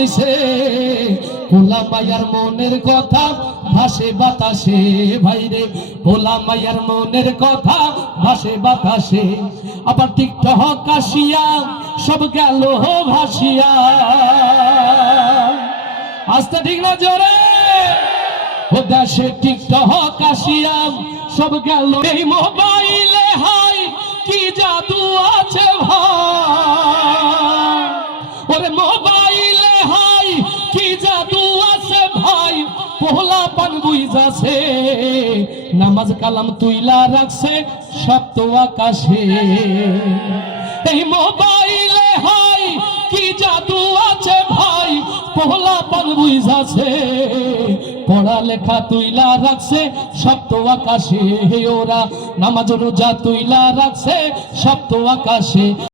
বানাইছে ভোলা মায়ার মনের কথা ভাসে বাতাসে ভাইরে ভোলা মায়ার মনের কথা ভাসে বাতাসে আবার টিকটক কাশিয়া সব গেল ভাসিয়া আস্তে ঠিক না জোরে ও দেশে টিকটক কাশিয়া সব গেল এই মোবাইলে হয় কি জাদু আছে ভাই ওরে মোবাইলে হয় কি জাদু আছে ভাই পোহলা পান বুইজাছে নামাজ কালাম তুইলা রাখছে সপ্ত আকাশে এই মোবাইলে হয় কি জাদু আছে ভাই পোহলা পান বুইজাছে পড়ালেখা তুইলা রাখছে সপ্ত আকাশে ওরা নামাজ রোজা তুইলা রাখছে সপ্ত আকাশে।